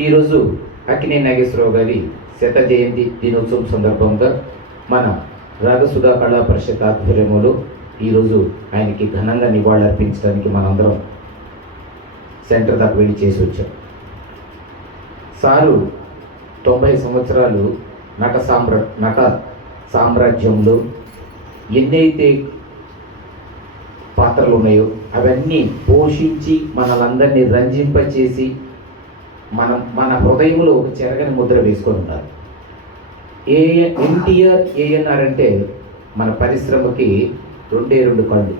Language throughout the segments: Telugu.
ఈరోజు అక్కినేని నాగేశ్వరరావు గారి శత జయంతి దినోత్సవం సందర్భంగా మన రాగసుధా కళా పరిషత్ ఆధ్వర్యంలో ఈరోజు ఆయనకి ఘనంగా నివాళులర్పించడానికి మనందరం సెంటర్ దాకా వెళ్ళి చేసి వచ్చాం. సారు 90 సంవత్సరాలు నట సామ్రాజ్యంలో ఎన్నైతే పాత్రలు ఉన్నాయో అవన్నీ పోషించి మనలందరినీ రంజింపచేసి మన హృదయంలో ఒక చెరగని ముద్ర వేసుకొని ఉన్నారు. ఎన్టీఆర్ ఏఎన్ఆర్ అంటే మన పరిశ్రమకి రెండు కళ్ళు.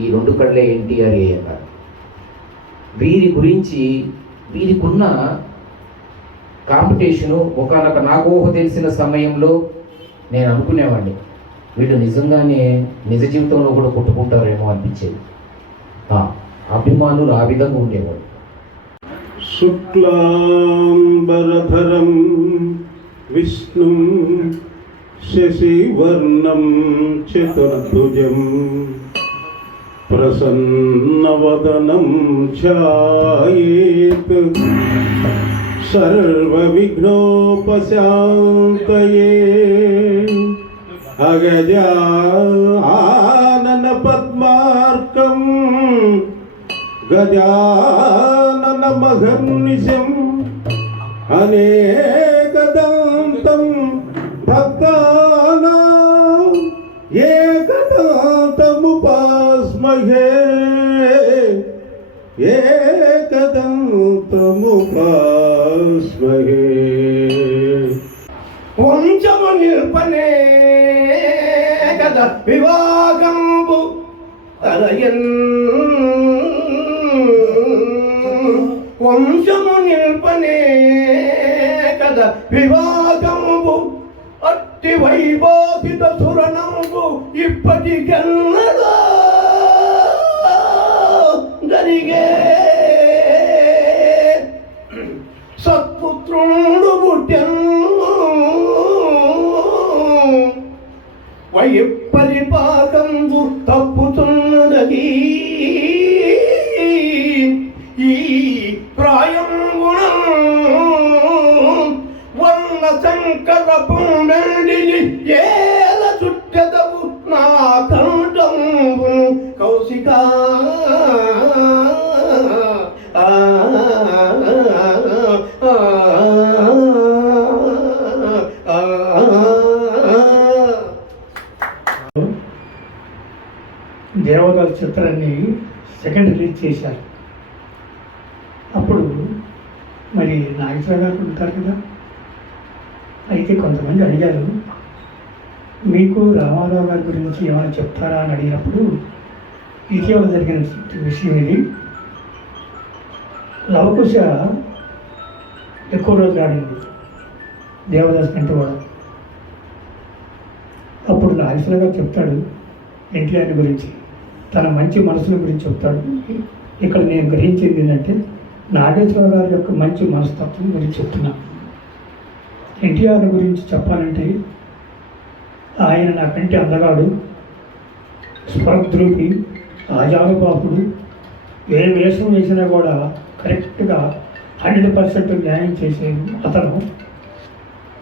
ఈ 2 కళ్ళే ఎన్టీఆర్ ఏఎన్ఆర్. వీరి గురించి వీరికున్న కాంపిటీషను ఒకనొక నాకు ఊహ తెలిసిన సమయంలో నేను అనుకునేవాడిని, వీళ్ళు నిజంగానే నిజ జీవితంలో కూడా కొట్టుకుంటారేమో అనిపించేది. అభిమానులు ఆ విధంగా ఉండేవాడు. శుక్లాంబరధరం విష్ణుం శశివర్ణం చతుర్భుజం ప్రసన్నవదనం ఛాయేత్ సర్వవిఘ్నోపశాంతయే అగజానన పద్మార్కం గజానన మహర్నిశం అనేకదంతం భక్తానాం ఏకదంతముపాస్మహే ఏకదంతముపాస్మహే. వంశము నిల్పనే కదా వివాహంబు అరయన్, వంశము నిల్పనే కదా వివాహంబు అట్టి వైభోగిత సురణంబు ఇప్పటికెన్నడా జరిగే. సత్పుత్రుడు పుట్టెను పరిపాకంబు తప్పుతున్నది. ఈ ప్రాయంగుణం వర్ణ శంకర పుండలి ఏల చుట్టదవు నా కంఠంబు కౌశికా. దేవదాస్ చిత్రాన్ని సెకండ్ రిలీజ్ చేశారు. అప్పుడు మరి నాగేశ్వరరావు గారు ఉంటారు కదా, అయితే కొంతమంది అడిగారు, మీకు రామారావు గారి గురించి ఏమైనా చెప్తారా అని అడిగినప్పుడు ఇటీవల జరిగిన విషయం ఇది. లవకుశ ఎక్కువ రోజులు ఆడింది దేవదాస్ కంటే కూడా. అప్పుడు నాగేశ్వరరావు గారు చెప్తాడు ఎన్టీఆర్ గురించి, తన మంచి మనసుల గురించి చెప్తాడు. ఇక్కడ నేను గ్రహించింది ఏంటంటే నాగేశ్వరరావు గారి యొక్క మంచి మనస్తత్వం గురించి చెప్తున్నా. ఎన్టీఆర్ గురించి చెప్పాలంటే ఆయన నాకంటే అందగాడు, స్పర్ధృతి, ఆజానుబాహుడు, ఏ వేషం వేసినా కూడా కరెక్ట్గా 100% న్యాయం చేసే అతను.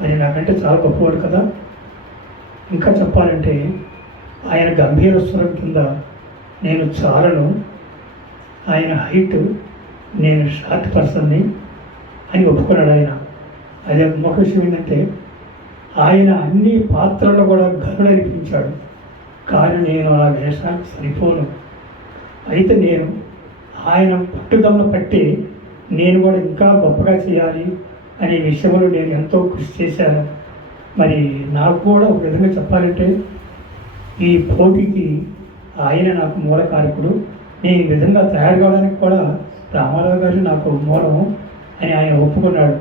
మరి నాకంటే చాలా గొప్పవాడు కదా. ఇంకా చెప్పాలంటే ఆయన గంభీర స్వరం కింద నేను చాలను, ఆయన హైట్ నేను షార్ట్ పర్సన్ని అని ఒప్పుకున్నాడు ఆయన. అదే ఒక విషయం ఏంటంటే ఆయన అన్ని పాత్రల్లో కూడా గరుడు అనిపించాడు, కానీ నేను అలా వేషానికి సరిపోను. అయితే నేను ఆయన పట్టుదలను పట్టి నేను కూడా ఇంకా గొప్పగా చేయాలి అనే విషయంలో నేను ఎంతో కృషి చేశాను. మరి నాకు కూడా ఒక విధంగా చెప్పాలంటే ఈ పోటీకి ఆయన నాకు మూల కారకుడు. నేను ఈ విధంగా తయారు కావడానికి కూడా రామారావు గారు నాకు మూలము అని ఆయన ఒప్పుకున్నాడు.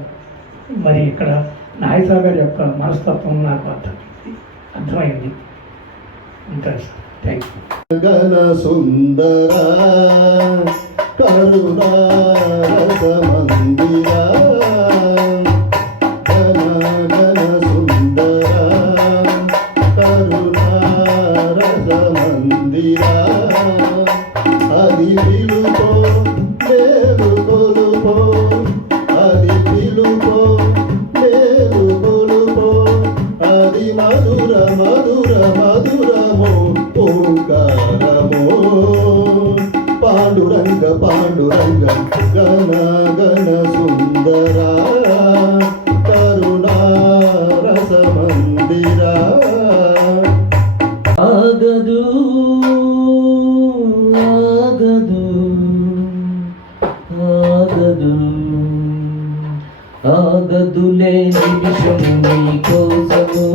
మరి ఇక్కడ నాగేశ్వరరావు గారి యొక్క మనస్తత్వం నాకు అర్థమైంది. ఇంకా సార్ థ్యాంక్ యూ. గణ సుందర కరుణా రసమందిరా, గణ గణ సుందర కరుణా రసమందిరా, అది పిలుపో లేదు కొలుపో అది ఓంకారమో పాండురంగ పాండురంగ గణ గణ సుందరా కరుణా రసమందిరా ఆగదు ఆగదు ఆగదు ఆగదులే నిమిషము నీ కోసము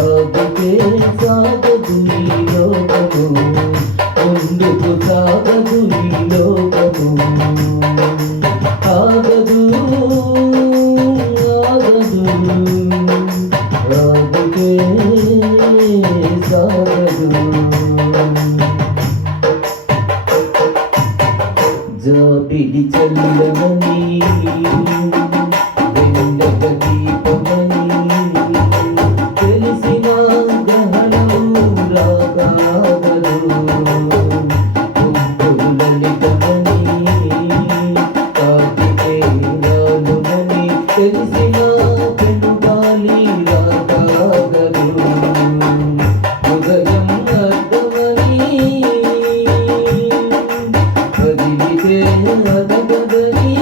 ఆగుతే సాగదు ఈ లోకము ముందుకు సాగదు ఈ లోకము ఆగదు ఆగదు ఆగుతే సాగదు జాబిలి చల్లమని వెన్నెల దీపమని తెలిసిన గహనము రాగాగలు లలితమని తాకితే రాలునని తెలిసిన పెనుగాలి రాగాగలు హృదయం అర్థమని కదిలితే అదగదని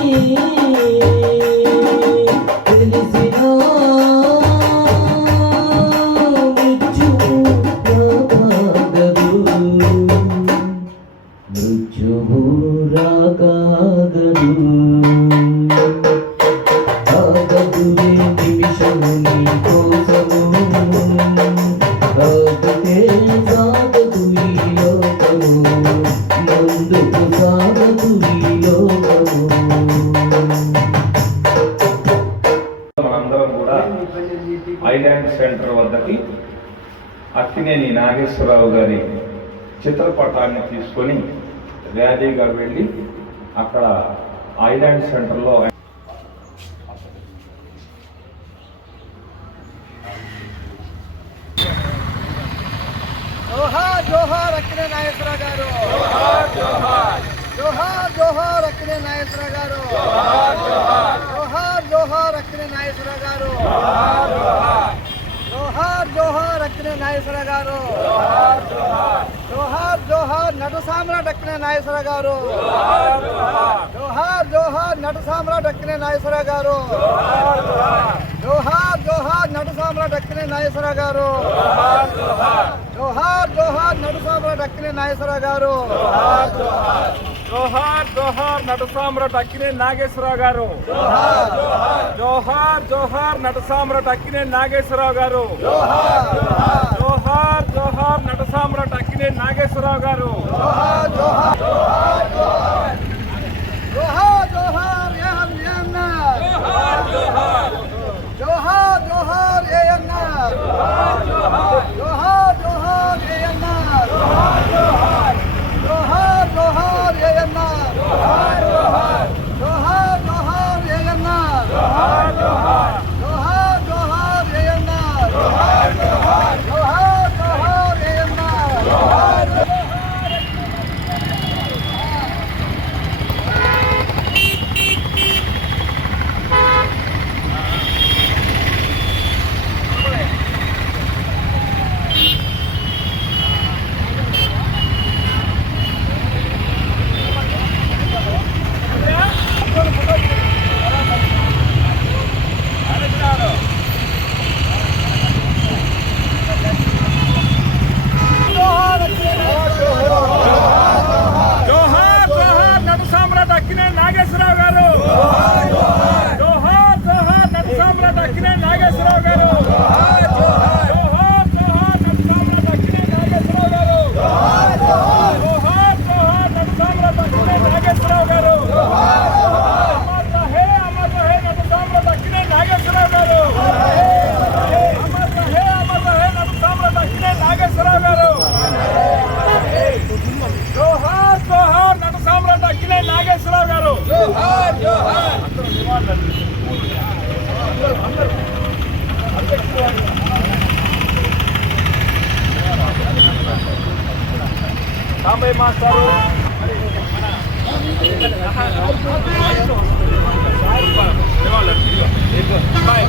తెలిసిన మృత్యువు రాగాగదు ఆగదులే నిమిషము నీ కోసము ఆగితే సాగదు ఈ లోకము ముందుకు సాగదు ఈ లోకము మనందరం కూడా ఐలాండ్ సెంటర్ వద్దకి అక్కినేని నాగేశ్వరరావు గారి చిత్రపటాన్ని తీసుకొని ర్యాలీగా వెళ్ళి అక్కడ ఐలాండ్ సెంటర్లో జోహార్ జోహార్ అక్కినే నాగేశ్వరరావు గారు జోహార్ జోహార్ అక్కినే నాగేశ్వరరావు గారు జోహార్ జోహార్ అక్కినే నాగేశ్వరరావు గారు జోహార్ జోహార్ అక్కినే నాగేశ్వరరావు గారు జోహార్ జోహార్ నట సామ్రాట్ అక్కినే నాగేశ్వరరావు గారు జోహార్ జోహార్ నట సామ్రాట్ అక్కినే నాగేశ్వరరావు గారు జోహార్ జోహార్ నట సామ్రాట్ అక్కినే నాగేశ్వరరావు గారు జోహార్ జోహార్ నట సామ్రాట్ అక్కినే నాగేశ్వరరావు గారు జోహార్ జోహార్ నట సామ్రాట్ అక్కినే నాగేశ్వరరావు గారు జోహార్ జోహార్ నట సామ్రాట్ అక్కినే నాగేశ్వరరావు గారు జోహార్ జోహార్ నట సామ్రాట్ అక్కినే నాగేశ్వరరావు గారు జోహార్ జోహార్ జోహార్ జోహార్ ఏఎన్ఆర్ జోహార్ జోహార్ ఏఎన్ఆర్ జోహార్ జోహార్ ఏఎన్ఆర్ జోహార్ జోహార్ ఏఎన్ఆర్ జోహార్ జోహార్ ఏఎన్ఆర్ జోహార్ జోహార్ ఏఎన్ఆర్ జోహార్ జోహార్ నట సామ్రాట్ అక్కినే నాగేశ్వరరావు గారు జోహార్ జోహార్ నట సామ్రాట్ అక్కినే నాగేశ్వరరావు గారు జోహార్ జోహార్ నట సామ్రాట్ అక్కినే నాగేశ్వరరావు గారు జోహార్ జోహార్ నట సామ్రాట్ అక్కినే నాగేశ్వరరావు గారు అమర్ రహే నట సామ్రాట్ అక్కినే నాగేశ్వరరావు గారు అమర్ రహే నట సామ్రాట్ అక్కినే నాగేశ్వరరావు గారు జోహార్ జోహార్ నట సామ్రాట్ అక్కినే నాగేశ్వరరావు గారు జోహార్ జోహార్ సాంబయ్య మాస్టారు బాయ్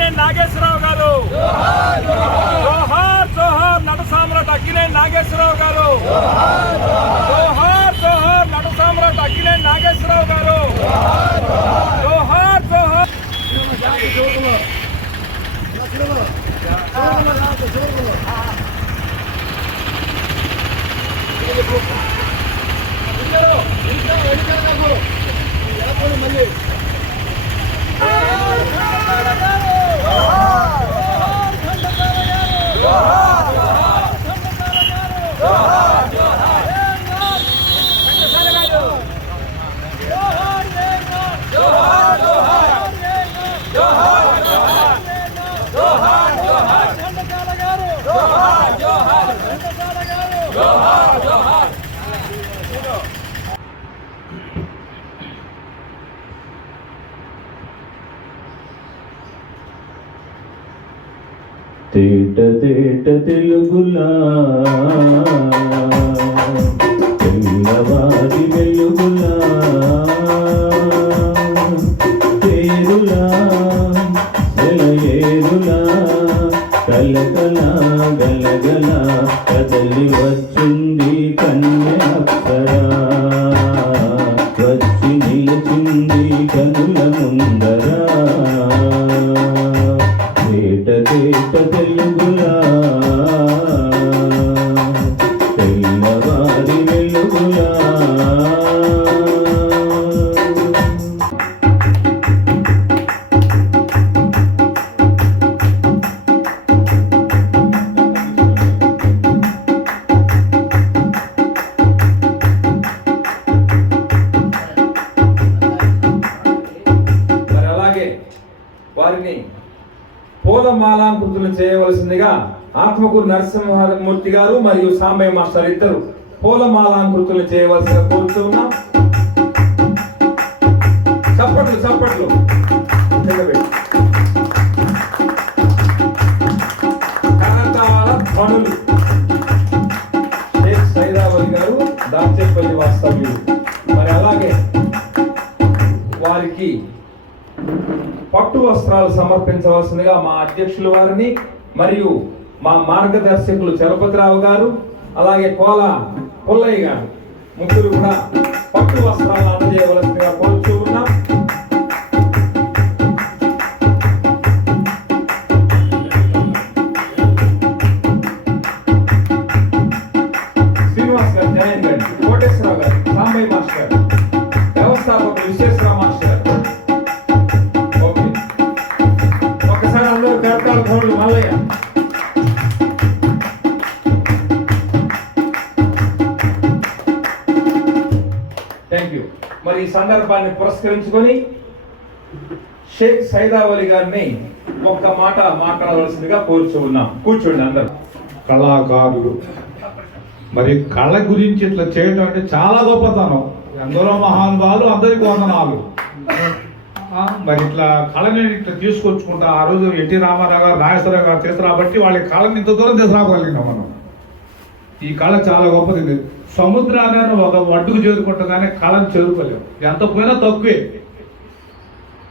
అక్కినేని నాగేశ్వరరావు గారు. జోహార్ జోహార్ నట సామ్రాట్ అక్కినేని నాగేశ్వరరావు గారు. జోహార్ జోహార్ నట సామ్రాట్ అక్కినేని నాగేశ్వరరావు గారు. జోహార్ జోహార్. తేట తేట తెలుగులా తెల్లవారి వెలుగులా తేరులా సెలయేరులా కలకల గలగల కదలి వచ్చింది కన్య అప్సరా వచ్చి నిలిచింది కనుల ముందరా తేట తేట తెలుగులా తెల్లవారి వెలుగులా మరి అలాగే వారిని పూలమాలాంకృతులు చేయవలసిందిగా ఆత్మకూరు నరసింహమూర్తి గారు మరియు సాంబయ్య మాస్టర్ ఇద్దరు పూలమాలాంకృతులు చేయవలసిందిగా కోరుతూ ఉన్నాం. చప్పట్లు చప్పట్లు. కరతాళ ధ్వనులు. షేక్ సైదావలి గారు దాచేపల్లి వాస్తవ్యులు. మరి అలాగే వారికి పట్టు వస్త్రాలు సమర్పించవలసిందిగా మా అధ్యక్షులు వారిని మరియు మా మార్గదర్శకులు చలపతిరావు గారు అలాగే కోల పుల్లయ్య గారు ముగ్గురు కూడా పట్టు వస్త్రాలు అందజేయవలసిందిగా కోరుతూ ఉన్నాం. శ్రీనివాస్ గారు, జయన్ గారు, కోటేశ్వరరావు గారు, సాంబయ్య మాస్టర్, వ్యవస్థాపకులు విశ్వేశ్వరరావు మాస్టర్. ఒకసారి అందరూ కరతాళ ధ్వనులు. మల్లయ్య. Thank you. మరి ఈ సందర్భాన్ని పురస్కరించుకొని షేక్ సైదావలి గారిని ఒక్క మాట మాట్లాడవలసిందిగా కోరుచూ ఉన్నాం. కూర్చోండి అందరూ. కళాకారులు మరి కళ గురించి ఇట్లా చేయడం అంటే చాలా గొప్పతనం. ఎందరో మహానుభావులు, అందరికీ వందనాలు. మరి ఇట్లా కళని ఇట్లా తీసుకొచ్చుకుంటా ఆ రోజు ఎన్టీ రామారావు గారు, నాగేశ్వరరావు గారు తీసుకురాబట్టి వాళ్ళ కళని ఇంత దూరం తీసుకురాగలిగినాం మనం. ఈ కళ చాలా గొప్పది. సముద్రాన్ని ఒక ఒడ్డుకు చేరుకుంటగానే కళను చేరుకోలేము, ఎంత పోయినా తక్కువే.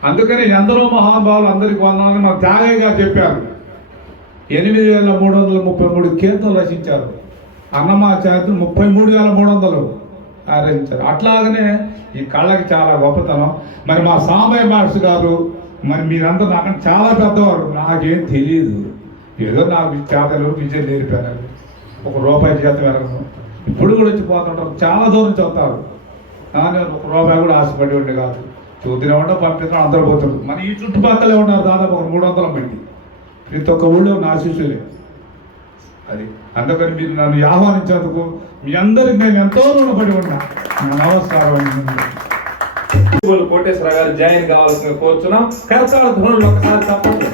అందుకని ఎందరో మహానుభావులు, అందరికీ వందనాలని మన త్యాగయ్య గారు చెప్పారు. 8,333 కీర్తనలు రచించారు. అన్నమాచార్యులు 33,300 రచించారు. అట్లాగనే ఈ కళకి చాలా గొప్పతనం. మరి మా సాంబయ్య మాస్టర్ గారు, మరి మీరంతా నాకంటే చాలా పెద్దవారు. నాకేం తెలియదు, ఏదో నాకు చేతలు విజయం నేర్పారు. ₹1 చేత వెరగను. ఇప్పుడు కూడా వచ్చి పోతుంటారు, చాలా దూరం చదువుతారు. నేను ₹1 కూడా ఆశపడి ఉండే కాదు. చూద్దిన ఉంటే పంపిస్తాను, అందరూ పోతున్నారు. మన ఈ చుట్టుపక్కలే ఉన్నారు దాదాపు 300 మంది. ప్రతి ఒక్క ఊళ్ళో నా శిష్యులే. అది అందుకని మీరు నన్ను ఆహ్వానించేందుకు మీ అందరికి నేను ఎంతో రుణపడి ఉన్నా. నమస్కారం. కోటేశ్వర గారు జాయిన్ కావాల్సిందిగా కోరుచున్నాం. కరతాళ ధ్వనులు ఒకసారి తప్పట్లు.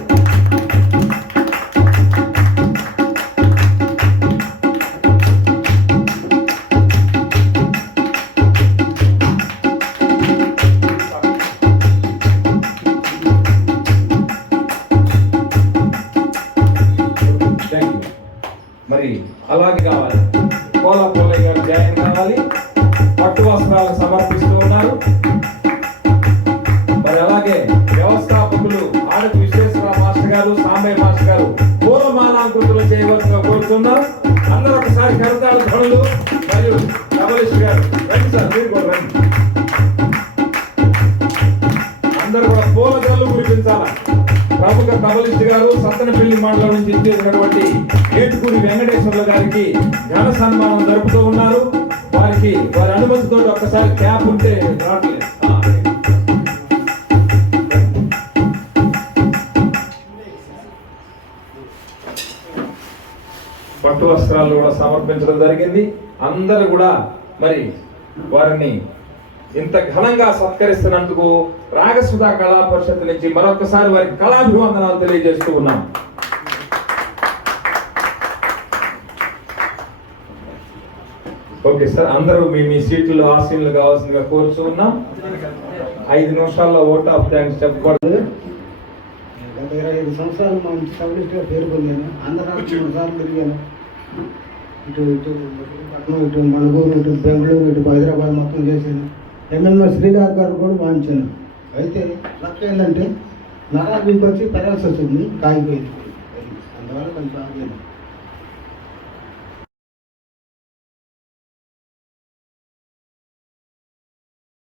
మరి అలాగే కావాలి. కోలా పుల్లయ్య గారు జాయిన్ కావాలి. పట్టు వస్త్రాలు సమర్పిస్తూ ఉన్నారు. మరి అలాగే వ్యవస్థాపకులు ఆడకు విశ్వేశ్వరరావు మాస్టర్ తబలిస్ట్ గారు సత్తనపల్లి మండలం నుంచి ఇచ్చేసినటువంటి ఏటుకూరి వెంకటేశ్వర్ల గారికి ఘన సన్మానం జరుపుతూ ఉన్నారు. వారి అనుమతితో ఒక్కసారి క్యాప్ ఉంటే రావట్లేదు. పట్టు వస్త్రాలు కూడా సమర్పించడం జరిగింది. అందరూ కూడా మరి వారిని ఇంత ఘనంగా సత్కరిస్తున్నందుకు రాగసుధా కళా పరిషత్ నుంచి మరొకసారి వారికి కళాభివందనాలు తెలియజేస్తూ ఉన్నాం. ఓకే సార్, అందరూ మీ సీట్లు ఆసీనులు కావాల్సిందిగా కోరుతూ ఉన్నాం. 5 నిమిషాల్లో ఓట్ ఆఫ్ థ్యాంక్స్ చెప్పకూడదు. గత 25 సంవత్సరాలు మా సబ్లిస్ట్గా పేరు పొందాను. అందరూ 3 సార్లు తిరిగాను. ఇటు పట్నం, ఇటు మణుగూరు, ఇటు బెంగళూరు, ఇటు హైదరాబాద్ మొత్తం చేశాను. ఎమ్మెల్యే శ్రీధర్ గారు కూడా వాయించాను. అయితే లక్క ఏంటంటే నరాలు వచ్చి పెరాల్సి వస్తుంది, కాగిపోయింది. అందువల్ల కొంచెం